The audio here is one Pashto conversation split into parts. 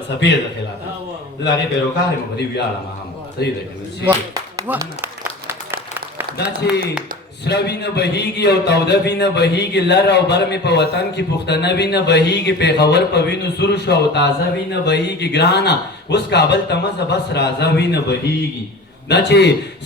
فلسفې د خلافت زه د هغې پیروکار یم په دې ویاړم هم صحیح ده که نه دا چې سره وینه بهیږي او توده وینه بهیږي لر او بر مې په وطن کې پښتنه وینه بهیږي پېښور په وینو سور شو او تازه وینه بهیږي ګرانه اوس کابل ته مزه بس راځه وینه بهیږي دا چې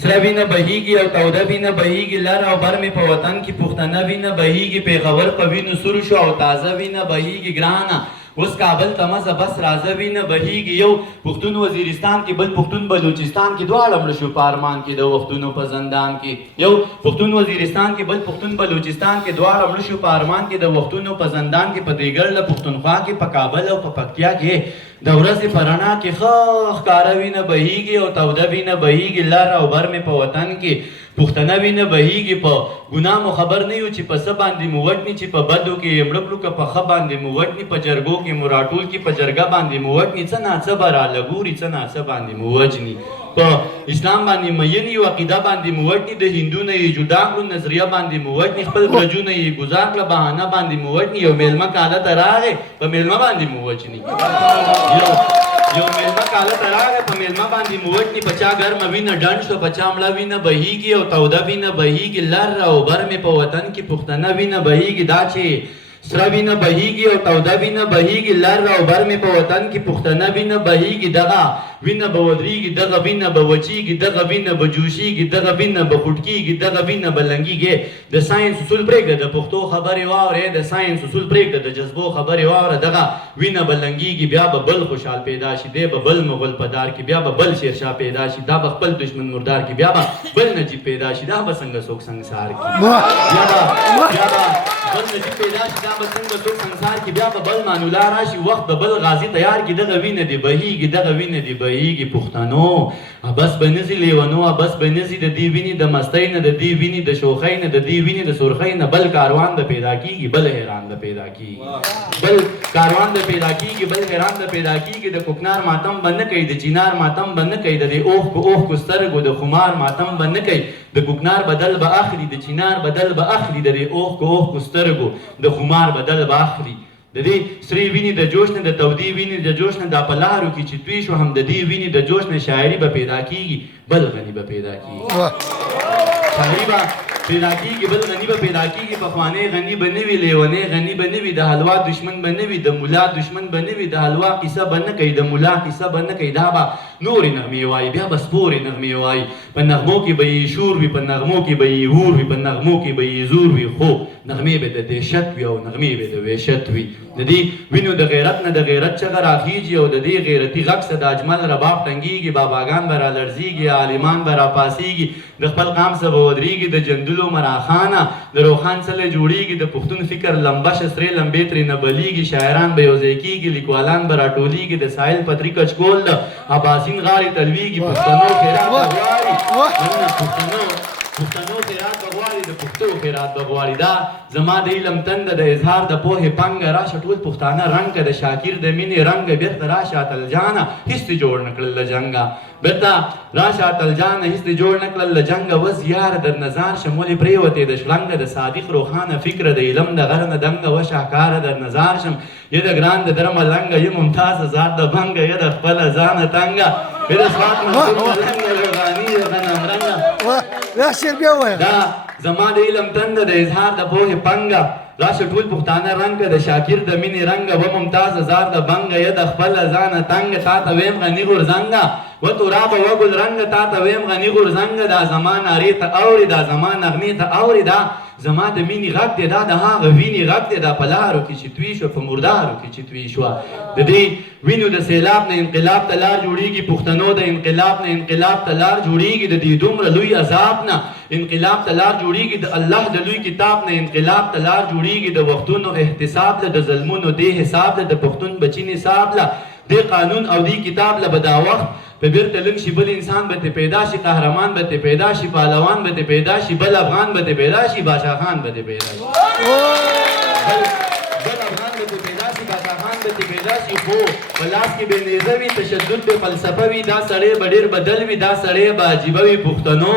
سره وینه بهیږي او توده وینه بهیږي لر او بر مې په وطن کې پښتنه وینه بهیږي پېښور په وینو سور شو او تازه وینه بهیږي ګرانه اوس کابل ته مزه بس راځه وینه بهیږي یو پښتون وزیرستان کې بل پښتون بلوچستان کې دواړه مړه شو په ارمان کې د وختونو په زندان کې یو پښتون وزیرستان کې بل پښتون بلوچستان کې دواړه مړه شو په ارمان کې د وختونو په زندان کې په دیګرله پښتونخوا کې په کابل او په پکتیا کې د ورځې په رڼا کې ښه ښکاره وینه بهیږي او توده وینه بهیږي لر او بر مې په وطن کې پښتنه وینه بهیږي په ګناه مو خبر نه یو چې په څه باندې مو وټني چې په بدو کې یې مړه کړو که په ښه باندې مو وټني په جرګو کې مو راټول کړي په جرګه باندې مو وټني څه ناڅه به رالګوري څه ناڅه باندې مو وجني په اسلام باندې مین یو عقیده باندې مو وټني د هندو نه یې جدا کړو نظریه باندې مو وټني خپل برجونه یې ګزار کړه بهانه باندې مو وټني یو میلمه کاله ته راغی په میلمه باندې مو وچني یو میلمه کاله ته راغی په میلمه باندې مو وټني په چا ګرمه وینه ډنډ شوه په چا مړه وینه بهیږي او توده وینه بهیږي لر او بر مې په وطن کې پښتنه وینه بهیږي دا چې سره وینه بهیږي او توده وینه بهیږي لر او بر مې په وطن کې پښتنه وینه بهیږي دغه وینه به ودرېږي دغه وینه به وچېږي دغه وینه به جوشېږي دغه وینه به خوټکېږي دغه وینه به لنګېږي د ساینس اصول پرېږده د پښتو خبرې واورې د ساینس اصول پرېږده د جذبو خبرې واوره دغه وینه به لنګېږي بیا به بل خوشحال پیدا شي دی به بل مغل په دار کې بیا به بل شیرشاه پیدا شي دا به خپل دشمن مردار کې بیا به بل نجیب پیدا شي دا به څنګه څوک سنګسار کړي بیا به بل نجیب پیدا شي دا به څنګه څوک سنګسار کړي بیا به بل مانولا راشي وخت به بل غازي تیار کړي دغه وینه دې بهیږي دغه وینه دې بهیږي پښتنو بس به نځي لیونو بس به نځي د دې وینې د مستۍ نه د دې وینې د شوخۍ نه د دې وینې د سرخۍ نه بل کاروان د پیدا کېږي بل حیران د پیدا کېږي بل کاروان د پیدا کېږي بل حیران د پیدا کېږي د کوکنار ماتم به نه کوي د چینار ماتم به نه کوي د دې اوښکو سترګو د خمار ماتم به نه کوي د کوکنار بدل به اخلي د چینار بدل به اخلي د دې اوښکو سترګو د خمار بدل به اخلي د دې سرې وینې د جوش نه د تودې وینې د جوش نه دا په لارو کې چې توی شو هم د دې وینې د جوش نه شاعري به پیدا کېږي بل غني به پیدا کېږي شاعري به پیدا کېږي بل غني به پیدا کېږي پخوانی غني به نه وي لیونی غني به نه وي د حلوا دشمن به نه وي د ملا دشمن به نه وي د حلوا قصه به نه کوي د ملا قصه به نه کوي دا به نورې نغمې وایي بیا به سپورې نغمې وایي په نغمو کې به یې شور وي په نغمو کې به یې هور وي په نغمو کې به یې زور وي خو نغمې به د دهشت وي او نغمې به د وحشت وي د دې وینو د غیرت نه د غیرت چغه راخیږي او د دې غیرتي غږ څخه د اجمل رباب ټنګېږي باباګان به رالړزېږي عالمان به راپاڅېږي د خپل قام څخه به ودرېږي د جندلو مراخانه د روښان څله جوړېږي د پښتون فکر لمبه شه سرې لمبې ترې نه بلیږي شاعران به یوځای کېږي لیکوالان به راټولېږي د ساحل پتري کچکول د اباسین غاړې تلویږي پښتنو خیرات به غواړي پښتنو خیرات به غواړي د پښتو خیرات به غواړي دا زما د علم تنده د اظهار د پوهې پنګه راشه ټول پښتانه رنګه د شاکر د مینې رنګه بېرته راشه اتل جانه هېڅ دې جوړ نه کړل له جنګه بېرته راشه اتل جانه هېڅ دې جوړ نه کړل له جنګه وس یاره در نظار شم ولې پرېوتې د شلنګه د صادق روښانه فکره د علم د غر نه دنګه و شاهکاره در نظار شم یه د ګران د درمه لنګه یه ممتاز زار د بنګه یه د خپله ځانه تنګه یه د سوات منصور لنګه روغاني د غنمرنګه دا زما د علم تنده د اظهار د پوهې پنګه راشه ټول پښتانه رنګه د شاکر د مینې رنګه و ممتاز زار د بنګه یه د خپله ځانه تنګه تا ته ویم غني غورځنګه و ترابه و ګل رنګه تا ته ویم غني غورځنګه دا زما نارې ته اورې دا زما نغمې ته اورې دا زما د مینې غږ دی دا د هغه وینې غږ دی دا په لارو کې چې توی شوه په مردارو کې چې توی شوه د دې وینو د سیلاب نه انقلاب ته لار جوړېږي پښتنو د انقلاب نه انقلاب ته لار جوړېږي د دې دومره لوی عذاب نه انقلاب ته لار جوړېږي د الله د لوی کتاب نه انقلاب ته لار جوړېږي د وختونو احتساب له د ظلمونو دې حساب له د پښتون بچي نصاب له دې قانون او دې کتاب له به دا وخت په بیرته لږ شي بل انسان به ته پیدا شي قهرمان به ته پیدا شي پهلوان به ته پیدا شي بل افغان به ته پیدا شي بادشاه خان به ته پیدا شي بل افغان به ته پیدا شي بادشاه خان به ته پیدا شي خو په لاس کې به نیزه وي تشدد به فلسفه وي دا سړی به ډېر بدل وي دا سړی به عجیبه وي پښتنو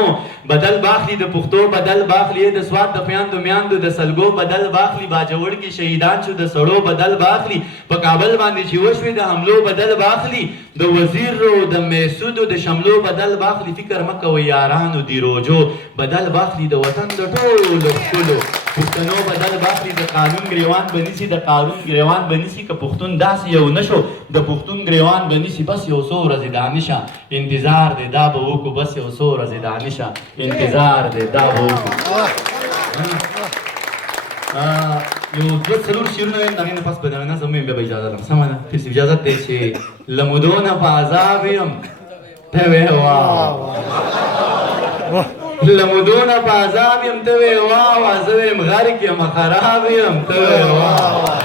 بدل باخلی د پښتو بدل باخلی د سواد د پیاندو میاندو د سلګو بدل باخلی باجوړ کې شهیدان شو د سړو بدل باخلی په کابل باندې چې وشوي د حملو بدل باخلی د وزیرو د میسودو د شملو بدل باخلی فکر مکه و یارانو دی روجو بدل باخلی د وطن د ټولو ښکلو پښتنو بدل باخلی د قانون ګریوان بنیسي د قانون ګریوان بنیسي که پښتون داسې یو نشو د پښتون ګریوان بنیسي بس یو څو ورځې دانشه انتظار دی دا به وکړو بس یو څو ورځې دانشه انتظار دی دا به وکړو یو دوه څلور شعرونه وایم د هغې نه پس به د نظم وایم بیا به اجازه لرم سمه ده پس اجازت دی چې له مودو نه په عذاب یم ته وې له مودو نه په عذاب یم ته وې واه زه ویم غرق یم خراب یم ته وې واه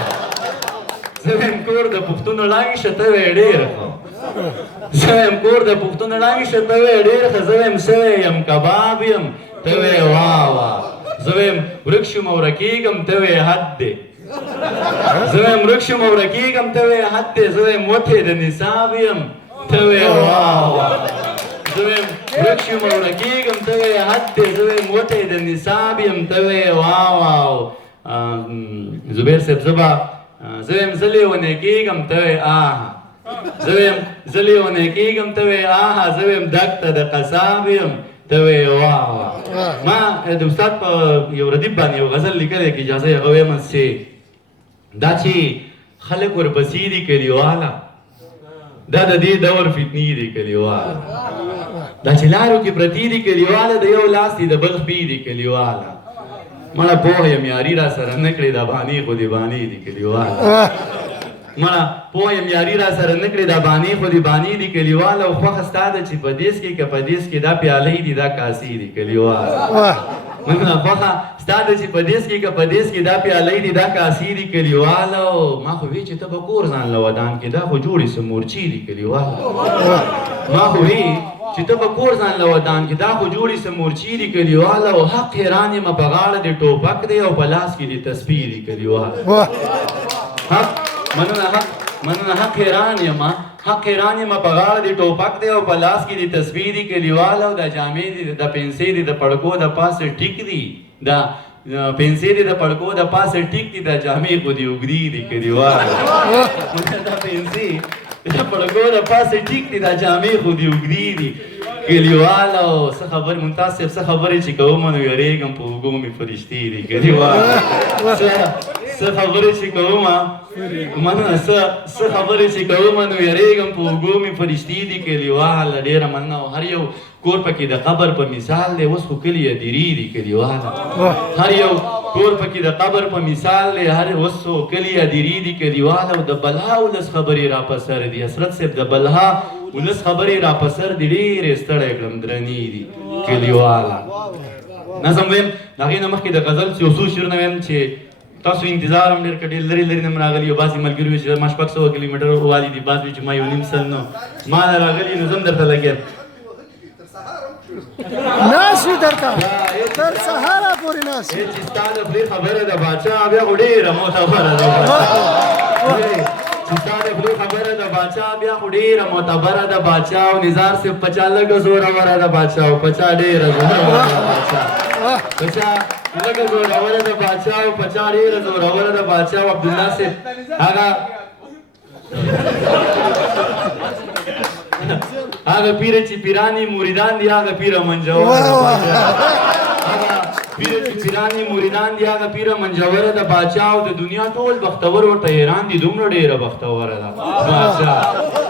زه ویم کور د پښتونو ړنګ شه ته وې ډېر ښه زه ویم کور د پښتونو ړنګ شه ته وې ډېر ښه زه ویم سوی یم کباب یم ته وې واه واه زه ویم ورک شم او رکېږم ته وې حد دی زه ویم ورک شم او رکېږم ته وې حد دی زه ویم وټې د نصاب یم ته وې واه واه زه ویم ورک شم او رکېږم ته وې حد دی زه ویم وټې د نصاب یم ته وې واه واه زبیر صاحب زه ویم زه لیونی کېږم ته وې آها زه ویم زه لیونی کېږم ته وې آها زه ویم دښته د قصاب یم ته وې واه واه ما د استاد په یو ردیف باندې یو غزل لیکلی که اجازه یې هغه ویم چې دا چې خلک ورپسې دي کلیواله دا د دې دور فتنې دي کلیواله دا چې لارو کې پرتې دي کلیواله د یو لاس دي د بل خپې دي کلیواله مړه پوه یم یاري را سره نه کړې دا بانې خو دې بانې دي کلیواله مړه پوه یم یاري را سره نه کړې دا بانې خو دې بانې دي کلیواله او خوښه ستا ده چې په دیس کې که په دیس کې دا پیالې دي دا کاسې دي کلیواله مننه خوښه ستا ده چې په دیس کې که په دیس کې دا پیالې دي دا کاسې دي کلیواله او ما خو وی چې ته به کور ځان له ودان کې دا خو جوړې څه مورچې دي کلیواله ما خو وی چې ته به کور ځان له ودان کې دا خو جوړې څه مورچې دي کلیواله او حق حیران یم په غاړه دې ټوپک دی او په لاس کې دې تسبیح دي کلیواله مننه حق حیران یم حق حیران یم په غاړه دې ټوپک دی او په لاس کې دې تسبیح دي کلیواله او د جامې دي د پنسۍ دي د پړکو د پاسه ټیک دي د پنسۍ دي د پړکو د پاسه ټیک دي د جامې خو دې اوږدې دي کلیواله دا پنسۍ د پړکو د پاسه ټیک دي دا جامې خو دې اوږدې دي کلیواله او څه خبرې ممتاز صاحب څه خبرې چې کومه نو یریږم په اوږو مې فرشتې دي کلیواله څه خبرې چې کومه مننه څه خبرې چې کومه نو یریږم په اوږو مې فرشتې دي کلیواله ډېره مننه او هر یو کور پکې د قبر په مثال دی اوس خو کلي ادیرې دي کلیواله هر یو کور پکې د قبر په مثال دی هر اوس خو کلي ادیرې دي کلیواله او د بلها ولس خبرې را په سر دي حسرت صاحب د بلها ولس خبرې را په سر دي ډېرې ستړی کړم درنې دي کلیواله نظم ویم د هغې نه مخکې د غزل یو څو شعرونه ویم چې تاسو انتظار هم ډېر کړی لرې لرې نه م راغلي یو بعضې ملګري وي چې ما 600 کیلومټر والي دي بعض وي چې ما 1.5 سل نو ما نه راغلي نو زه هم درته لګیم ناسي درته تر سهاره پورې ناسي چې ستا د خولې خبره د باچا بیا خو ډېره معتبره ده چې ستا د خولې خبره د باچا بیا خو ډېره معتبره ده باچا او نظار صاحب پچا لږه زوروره ده باچا او پچا ډېره زوروره ده باچا پچا لږه زوروره ده باچا او پچا ډېره زوروره ده باچا او عبدالله صاحب هغه پیر چې پیرانی مریدان دي هغه پیر منجور ده باچا هغه پیر چې پیرانی مریدان دي هغه پیر منجور ده باچا او د دنیا ټول بختور ورته حیران دي دومره ډېره بختوره ده باچا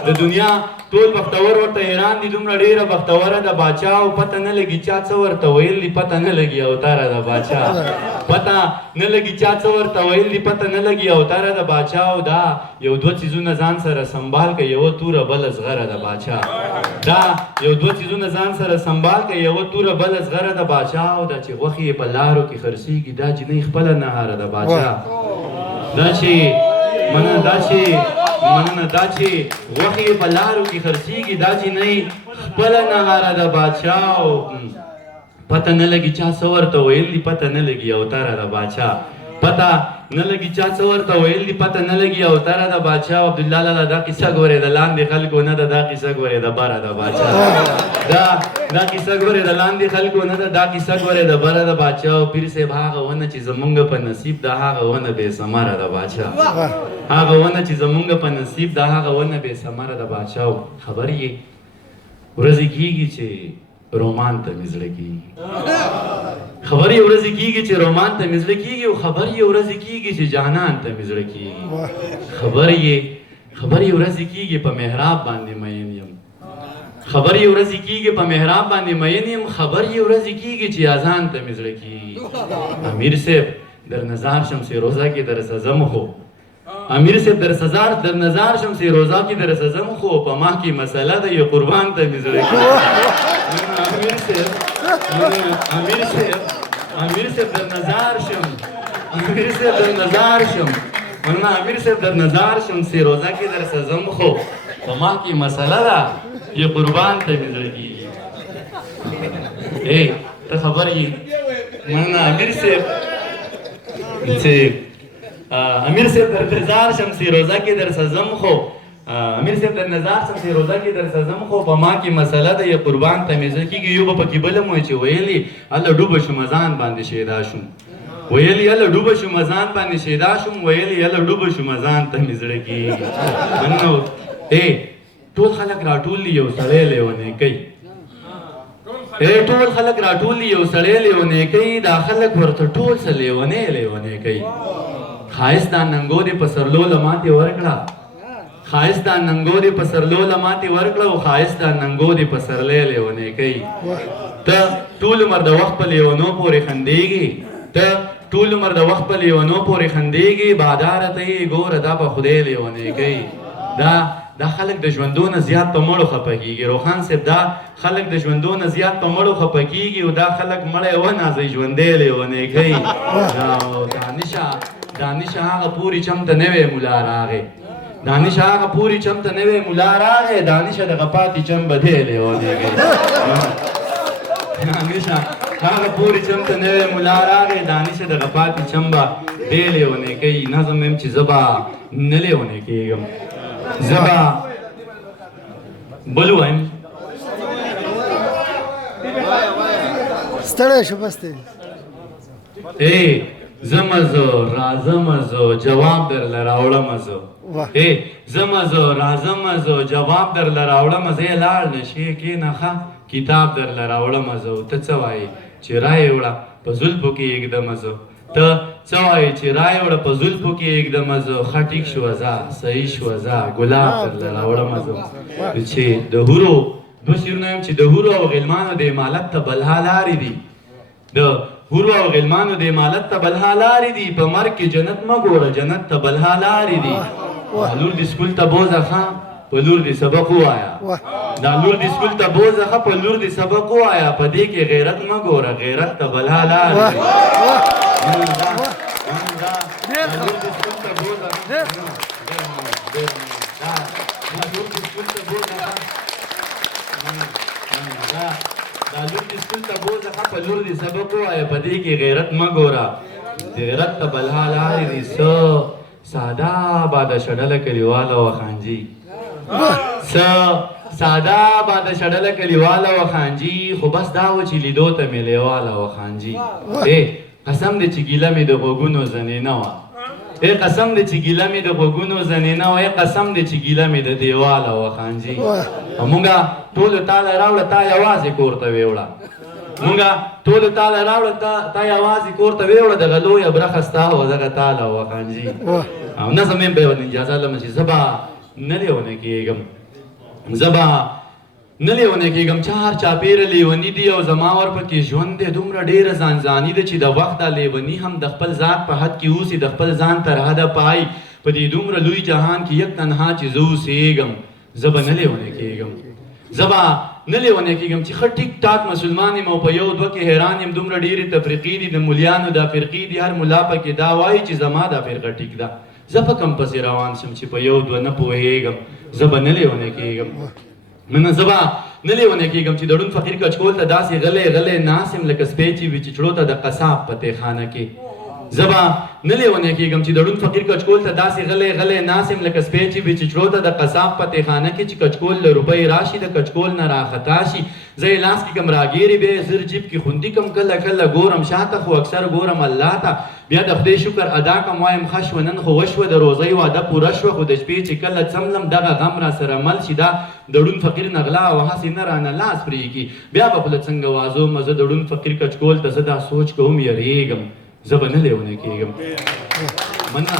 د دنیا ټول بختور ورته حیران دي دومره ډېره بختوره ده باچا او پته نه لګي چا څه ورته ویل دي پته نه لګي اوتاره ده باچا پته نه لګي چا څه ورته ویل دي پته نه لګي اوتاره ده باچا او دا یو دوه څیزونه ځان سره سنبال که یوه توره بله زغره ده باچا دا یو دوه څیزونه ځان سره سنبال که یوه توره بله زغره ده باچا او دا چې غوښې یې په لارو کې خرڅېږي دا جنۍ خپله نهاره ده باچا دا چې مننه دا چې غوښې یې په لارو کې خرڅېږي دا جنۍ خپله نهاره ده باچا او پته نه لګي چا څه ورته ویل دي پته نه لګي اوتاره ده باچا پته نه لګي چا څه ورته ویل دي پته نه لګي او تره د بادشاه عبدالله لالا دا کیسه ګورې د لاندې خلکو نه ده دا کیسه ګورې د بره د بادشاه دا کیسه ګورې د لاندې خلکو نه ده دا کیسه ګورې د بره د بادشاه او پیر صاحب هغه ونه چې زمونږ په نصیب ده هغه ونه بې ثمره د بادشاه هغه ونه چې زمونږ په نصیب ده هغه ونه بې ثمره د بادشاه خبر یې ورځې کېږي چې رومان ته مې زړه کېږي خبر یې ورځې کېږي چې رومان ته مې زړه کېږي او خبر یې ورځې کېږي چې جانان ته مې زړه کېږي خبر یې ورځې کېږي په محراب باندې مین یم خبر یې ورځې کېږي په محراب باندې مین یم خبر یې ورځې کېږي چې اذان ته مې زړه کېږي امیر صاحب در نظار شم سې روزه کې در سزم خو امیر صاحب در نظار شم سې روزه کې در سزم خو په ما کې مسله ده یو قربان ته مې زړه کېږي امیر صاحب در نظار شم امیر صاحب در نظار شم سې روزه کې در سزم خو په ما کې مسله ده یو قربان ته مې زړه کېږي ته خبر یې مننه امیر صاحب امیر صاحب در نظار شم سې روزه کې در سزم خو امیر صاحب در نظار شم سې روزه کې در سزم خو په ما کې مسله ده یو قربان ته مې زړه کېږي یو به پکې بله مو چې ویلي هله ډوبه شوم ځان باندې شیدا شوم ویلي هله ډوبه شوم ځان باندې شیدا شوم ویلي هله ډوبه شوم ځان ته مې زړه کېږي مننه ټول خلک راټول دي یو سړی لیونی کوي ټول خلک راټول دي یو سړی لیونی کوي دا خلک ورته ټول څه لیونی کوي ښایست دا ننګو دې په سرلو له ماتې ورکړه ښایست دا ننګو دې په سرلو له ماتې ورکړه او ښایست دا ننګو دې په سرلی لیونی کوي ته ټول عمر د وخت په لیونو پورې خندېږي ته ټول عمر د وخت په لیونو پورې خندېږي باداره ته یې ګوره دا به خدای لیونی کوي دا خلک د ژوندونه زیات په مړو خفه کېږي روخان صاحب دا خلک د ژوندونه زیات په مړو خفه کېږي او دا خلک مړی ونازوي ژوندی لیونی کوي دانشه هغه پورې چمته نوی ملا راغی دانشه هغه پورې چمته نوی ملا راغی دانشه دغه پاتې چم به دی لیونی کوي دانشه هغه پورې چمته نوی ملا راغی دانشه دغه پاتې چم به دی لیونی کوي نظم یم چې زه به نه لیونی کېږم زبا بلو وایم ستړی شو بس دی زمزو رازمزو جواب در لراوړم زو زمزو رازمزو جواب در لراوړم زه لاړ نشي کې نه کتاب در لراوړم زو ته څه وایې چې رایې وړه په زلفو کې یکدم زو ته څه وایې چې رایې وړه په زلفو کې یکدم زو ښه ټیک شوه ځه صحیح شوه ځه ګلاب درله راوړم زه چې د هورو دوه شعرونه یم چې د هورو او غلمانو د امالت ته بلها لارې دي د هورو او غلمانو د امالت ته بلها لارې دي په مرګ کې جنت مه ګوره جنت ته بلها لارې دي لور دې سکول ته بوځه ښه په لور دې سبق ووایه دا لور دې سکول ته بوځه ښه په لور دې سبق ووایه په دې کې غیرت مه ګوره غیرت ته بلها لارې دي دا لور دې سکول ته بوځه ښه په لور دې سبق ووایه په دې کې غیرت مه ګوره غیرت ته بلها لارې دي څه ساده باده شډله کلیواله وخانجي څه ساده باده شډله کلیواله وخانجي خو بس دا و چې لیدو ته مې لیواله وخانجي قسم دې چې ګیله مې د غوږونو زنینه وه قسم دې چې ګیله مې د غوږونو زنینه وه قسم دې چې ګیله مې د دیواله وخانجي مونږه ټولو تاله راوړه تا یوازې کور ته ویوړه مونږه ټولو تاله راوړه تا یوازې کور ته ویوړه دغه لویه برخه ستا وه دغه تاله وخانجي او نظم یم به اجازه لرم چې زه به نه لیونی کېږم زه به نه لیونی کېږم چار چاپېره لیوني دي او زما ورپکې ژوند دی دومره ډېره ځانځاني ده چې د وخت دا لیوني هم د خپل ذات په حد کې اوسي د خپل ځان تر حده پای په دې دومره لوی جهان کې یک تنها چې زه اوسېږم زه به نه لیونی کېږم زه به نه لیونی کېږم چې ښه ټیک ټاک مسلمان یم او په یو دوه کې حیران یم دومره ډېرې تفریقې دي د مولیانو دا فرقې دي هر ملا پکې دا وایي چې زما دا فرقه ټیک ده زه په کوم پسې روان شم چې په یو دوه نه پوهېږم زه به نه لیونی کېږم منه زه به نه لیونی کېږم چې د ړوند فقیر کچکول ته داسې غلی غلی ناست یم لکه سپی چې وي چې چړو ته د قصاب په تېخانه کې زبا نه لیونی کېږم چې د ړوند فقیر کچکول ته داسې غلی غلی ناست یم لکه سپی چې وي چې چړو ته د قصاب په تېخانه کې چې کچکول له روپۍ راشي د کچکول نه راخطا شي زه یې لاس کې کم راګیرې بیا یې زر جیب کې خوندي کم کله کله ګورم شاته خو اکثر ګورم الله ته بیا د خدای شکر ادا کم وایم ښه شوه نن خو وشوه د روزۍ واده پوره شوه خو د شپې چې کله څملم دغه غم را سره مل شي دا د ړوند فقیر نغلا او هسې نه رانه لاس پرېږي بیا به خوله څنګه وازوم زه د ړوند فقیر کچکول ته زه دا سوچ کوم یریږم زه به نه لیونی کېږم مننه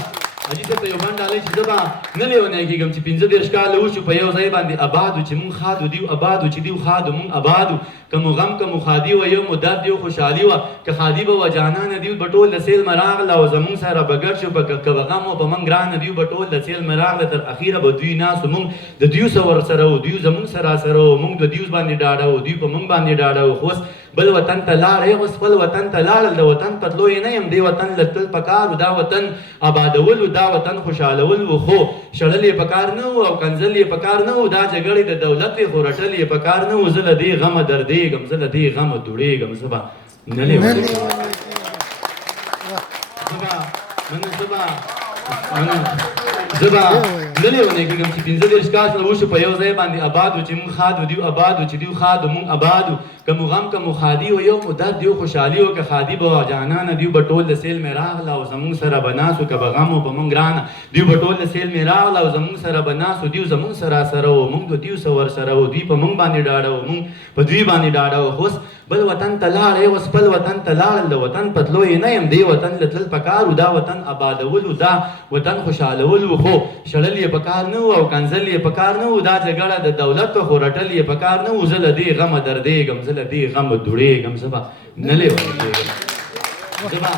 حاجي صاحب ته یو بند ډالۍ چې زه به نه لیونی کېږم چې 15 کاله وشو په یو ځای باندې آبادو چې مونږ خادو دیو آبادو چې دیو خادو مونږ آبادو که مو غم که مو خادي وه یو مو درد یو خوشحالي وه که خادي به وه جانانه دیو به ټول د سیل مه راغله او زمونږ سره به ګډ شو که به غم و په موږ ګرانه دیو به ټول د سیل مه راغله تر اخیره به دوی ناست مونږ د دیو سره ورسره و دیو زمونږ سره و مونږ د دیو باندې ډاډه و دوی په مونږ باندې ډاډه و خو اوس بل وطن ته لاړ اوس خپل وطن ته لاړل د وطن پتلو یې نه یم دې وطن له تل پکار دا وطن آبادول دا وطن خوشحالول و خو شړل یې پکار نه و او کنځل یې پکار نه و دا جګړې د دولت یې خو رټل یې پکار نه و زه له دې غمه دردېږم زه له دې غمه دوړېږم زه به نه لیونی زه به نه لیونی کېږم چې 15 کاله وشو په یو ځای باندې آبادو چې مونږ خادو دیو آبادو چې دیو خادو مونږ آبادو که مو غم که مو خادي و یو مو درد یو خوشحالي و که خادي به جانانه دیو به ټول د سیل مې راغله او زمونږ سره به ناست و که به غم و په مونږ ګرانه دیو به ټول د سیل مې راغله او زمونږ سره به ناست و دیو زمونږ سره و مونږ د دیو ورسره و دوی په مونږ باندې ډاډه و مونږ په دوی باندې ډاډه و خو اوس بل وطن ته لاړ اوس خپل وطن ته لاړل د وطن پتلو یې نه یم دې وطن له تلل پکار و دا وطن آبادول دا وطن خوشحالول و خو شړل یې پکار نه و او کنځل یې پکار نه و دا جګړه د دولت خو رټل یې پکار نه و زه له دې غمه دردېږم زه له دې غمه دوړېږم زه به نه لیونی کېږم زه به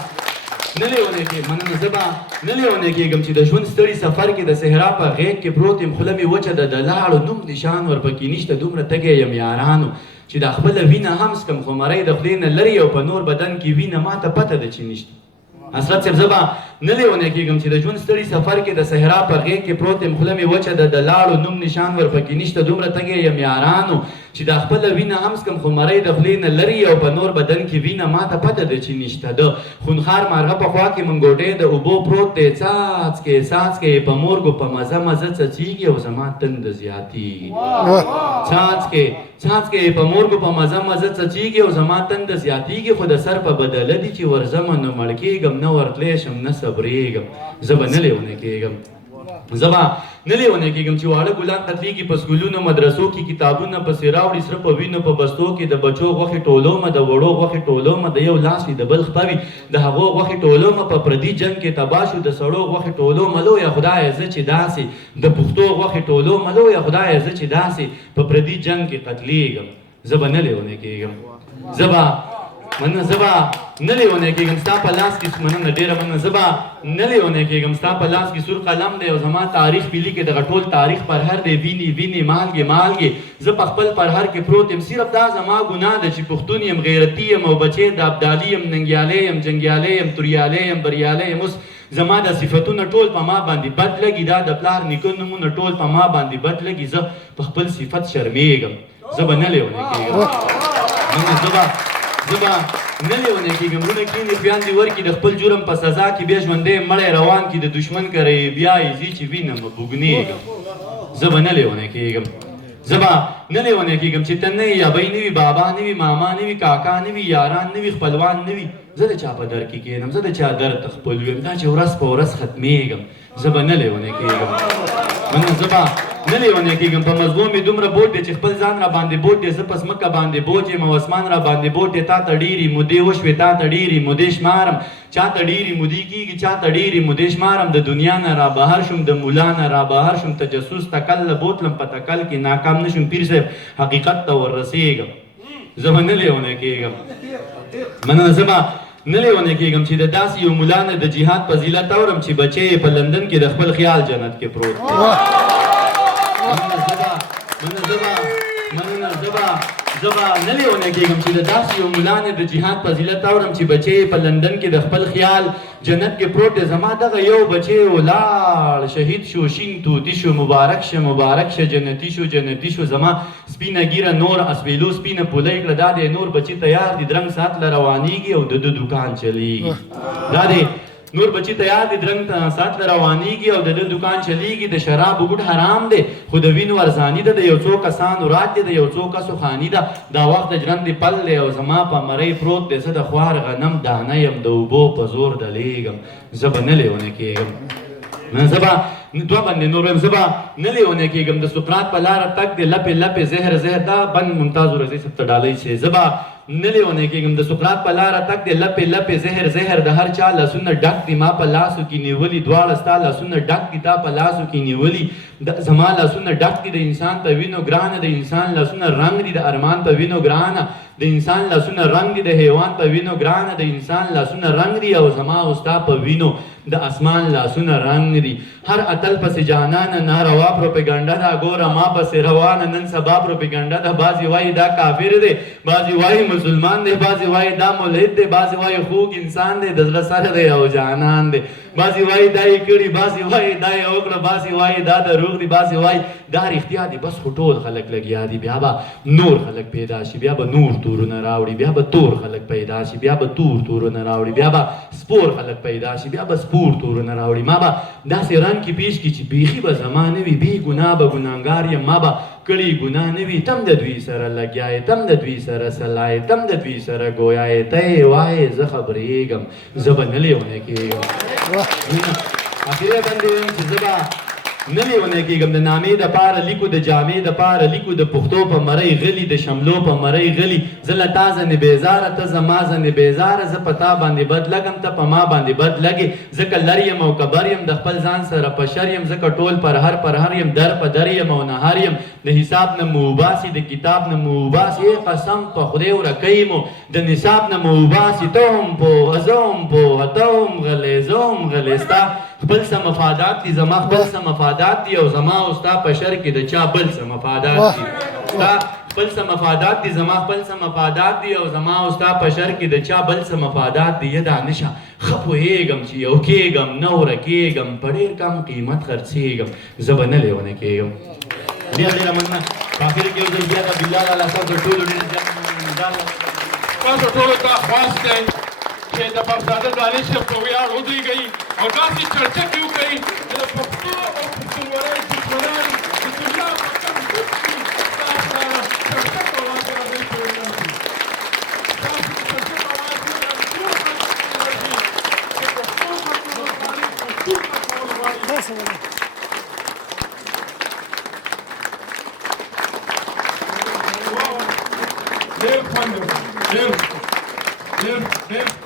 نه لیونی کېږم مننه زه به نه لیونی کېږم چې د ژوند ستړي سفر کې د صحرا په غیږ کې پروت یم خوله مې وچه ده د لاړو نوم نشان ورپکې نشته دومره تږی یم یارانو چې دا خپله وینه هم څکم خو مرۍ د خولې نه لرې او په نور بدن کې وینه ما ته پته ده چې نشته حضرت صاحب زه به نه لیونی کېږم چې د ژوند ستړي سفر کې د صحرا په غیږ کې پروت یم خوله مې وچه ده د لاړو نوم نشان ورپکې نشته دومره تږی یم یارانو چې دا خپله وینه هم څکم خو مرۍ د خولې نه لرې او په نور بدن کې وینه ما ته پته ده چې نشته د خونخوار مارغه په خوا کې منګوټی د اوبو پروت دی څاڅکې څاڅکې په مورګو په مزه مزه څڅېږي او زما تنده زیاتېږي څاڅکې په مورګو په مزه مزه څڅېږي او زما تنده زیاتېږي خو د سر په بدله دي چې ورځمه نو مړ کېږم نه ورتلی شم نه صبرېږم زه به نه لیونی کېږم زه به نه لیونی کېږم چې واړه ګلان قتلېږي په سکولونو مدرسو کې کتابونه پسې راوړي سره په وینو په بستو کې د بچو غوښې ټولومه د وړو غوښې ټولومه د یو لاس وي د بل خپه وي د هغو غوښې ټولومه په پردي جنګ کې تباه شو د سړو غوښې ټولومه لویه خدایه زه چې داسې د پښتو غوښې ټولومه لویه خدایه زه چې داسې په پردي جنګ کې قتلېږم زه به نه لیونی کېږم زه به نه لیونی کېږم ستا په لاس کې مننه ډېره مننه زه به نه لیونی کېږم ستا په لاس کې سور قلم دی او زما تاریخ پې لیکې دغه ټول تاریخ پرهر دی وینې مالګې مالګې زه په خپل پرهر کې پروت یم صرف دا زما ګناه ده چې پښتون یم غیرتي یم او بچی د ابدالي یم ننګیالی یم جنګیالی یم توریالی یم بریالی یم اوس زما د صفتونه ټول په ما باندې بد لګي دا د پلار نیکه نومونه ټول په ما باندې بد لګي زه په خپل صفت شرمېږم زه به نه لیونی کېږم زه به نه لیونی کېږم وروڼه کښېني خویندې ورکړي د خپل جرم په سزا کې بیا ژوندی مړی روان کړي د دښمن کره یې بیا یې ځي چې وینم بوږنېږم زه به نه لیونی کېږم زه به نه لیونی کېږم چې ته نه یې ابۍ نه وي بابا نه وي ماما نه وي کاکا نه وي یاران نه وي خپلوان نه وي زه د چا په در کې کښېنم زه د چا در ته خپل ویم دا چې ورځ په ورځ ختمېږم زه به نه لیونی کېږم زه به نه لیونی کېږم په مزغو مې دومره بوج دی چې خپل ځان را باندې بوج دی زه په ځمکه باندې بوج یم او اسمان را باندې بوج دی تا ته ډېرې مودې وشوې تا ته ډېرې مودې شمارم چا ته ډېرې مودې کېږي چا ته ډېرې مودې شمارم د دنیا نه را بهر شوم د مولا نه را بهر شوم تجسس تکل له بوتلم په تکل کې ناکام نه شوم پیر صاحب حقیقت ته وررسېږم زه به نه لیونی کېږم مننه زه به نه لیونی کېږم چې د داسې یو ملا نه د جهاد فضیلت اورم چې بچی یې په لندن کې د خپل خیال جنت کې پروت زه به نه لیونی کېږم چې د داسې یو ملا نه د جهاد فضیلت اورم چې بچی یې په لندن کې د خپل خیال جنت کې پروت دی زما دغه یو بچی ولاړ شهید شو شین توتي شو مبارک شه جنتي شو زما سپینه ګیره نور اسویلو سپینه پولی کړه دا دی نور بچی تیار دي درنګ ساعت له روانېږي او د دکان چلیږي دا دی نور بچی تیار دي درنګ سات روانيږي او د دکان چلیږي د شراب وګټ حرام دی خو د وینو ارزانی ده د یو څو کسانو رات دی د یو څو کسو خانی ده دا وخت د ژرندې پل دی او زما په مرۍ پروت دی زه د خوار غنم دانه یم د اوبو په زور دلیږم زه به نه لیونی کېږم زه به دوه باندې نور وایم زه به نه لیونی کېږم د سقراط په لاره تګ دی لپې لپې زهر زهر دا بند ممتاز ورزي صاحب ته ډالۍ شي زه به نه لیونی کېږم د سقراط په لاره تګ دی لپې لپې زهر زهر د هر چا لاسونه ډک دي ما په لاسو کې نیولي دواړه ستا لاسونه ډک دي تا په لاسو کې نیولي زما لاسونه ډک دي د انسان په وینو ګرانه د انسان لاسونه رنګ دي د ارمان په وینو ګرانه د انسان لاسونه رنګ دي د حیوان په وینو ګرانه د انسان لاسونه رنګ دي او زما او ستا په وینو د اسمان لاسونه رنګ دي هر اتل پسې جانانه ناروا پروپیګنډه ده ګوره ما پسې روانه نن سبا پروپیګنډه ده بعضې وایي دا کافر دی بعضې وایي مسلمان دی بعضې وایي دا ملحد دی بعضې وایي خوږ انسان دی د زړه سره دی او جانان دی بعضې وایي دا یې کړي بعضې وایي دا یې وکړه بعضې وایي دا دروغ دي بعضې وایي دا رښتیا دي بس خو ټول خلک لګیا دي بیا به نور خلک پیدا شي بیا به نور تورونه راوړي بیا به تور خلک پیدا شي بیا به تورونه راوړي بیا به سپور خلک پیدا شي بیا به سپور تورونه راوړي ما به داسې رنګ کې پیش کړي چې بیخي به زما نه وي بې ګناه به ګناهګار یم ما به کړي ګناه نه وي تم د دوی سره لګیا یې تم د دوی سره سلا یې تم د دوی سره ګویا یې ته یې وایې زه خبرېږم زه به نه لیونی کېږم اخرې باندې وایم چې زه به نه لیونی کېږم د نامې دپاره لیکو د جامې دپاره لیکو د پښتو په مرۍ غلي د شملو په مرۍ غلي زه له تا ځنې بېزاره ته زما ځنې بېزاره زه په تا باندې بد لګم ته په ما باندې بد لګې ځکه لر یم او کبر یم د خپل ځان سره په شر یم ځکه ټول پر هر یم در په در یم او نهار یم د حساب نه مو وباسي د کتاب نه مو وباسي قسم په خدای ورکوي مو د نصاب نه مو وباسي ته هم پوهه زه هم پوهه ته هم غلی زه هم غلی ستا خپل څه مفادات دي زما خپل څه مفادات دي او زما او ستا په شر کې د چا بل څه مفادات دي ستا خپل څه مفادات دي زما خپل څه مفادات دي او زما او ستا په شر کې د چا بل څه مفادات دي یه دانشه ښه پوهېږم چې یو کېږم نه ورکېږم په ډېر کم قیمت خرڅېږم زه به نه لیونی کېږم ډېره ډېره مننه په اخر کې یو ځل بیا ته بلال الله صاحب د ټولو ډېر زیات منندار تاسو ټولو ته خواست دی چې د برزاده دانش صاحب په ویاړ ودرېږئ او داسې چرچه کې وکړئ چې د پښتو او پښتونولۍ دښمنان د دنیا په کوم ګوټ کې تاسو سره چرچه په واقع راځئ په ویاړ کې تاسو د چرچه په واقع سره ټول خلک راځي چې پښتو خلکو غواړي پښتون خلکو غواړي ډېر خوند ډېر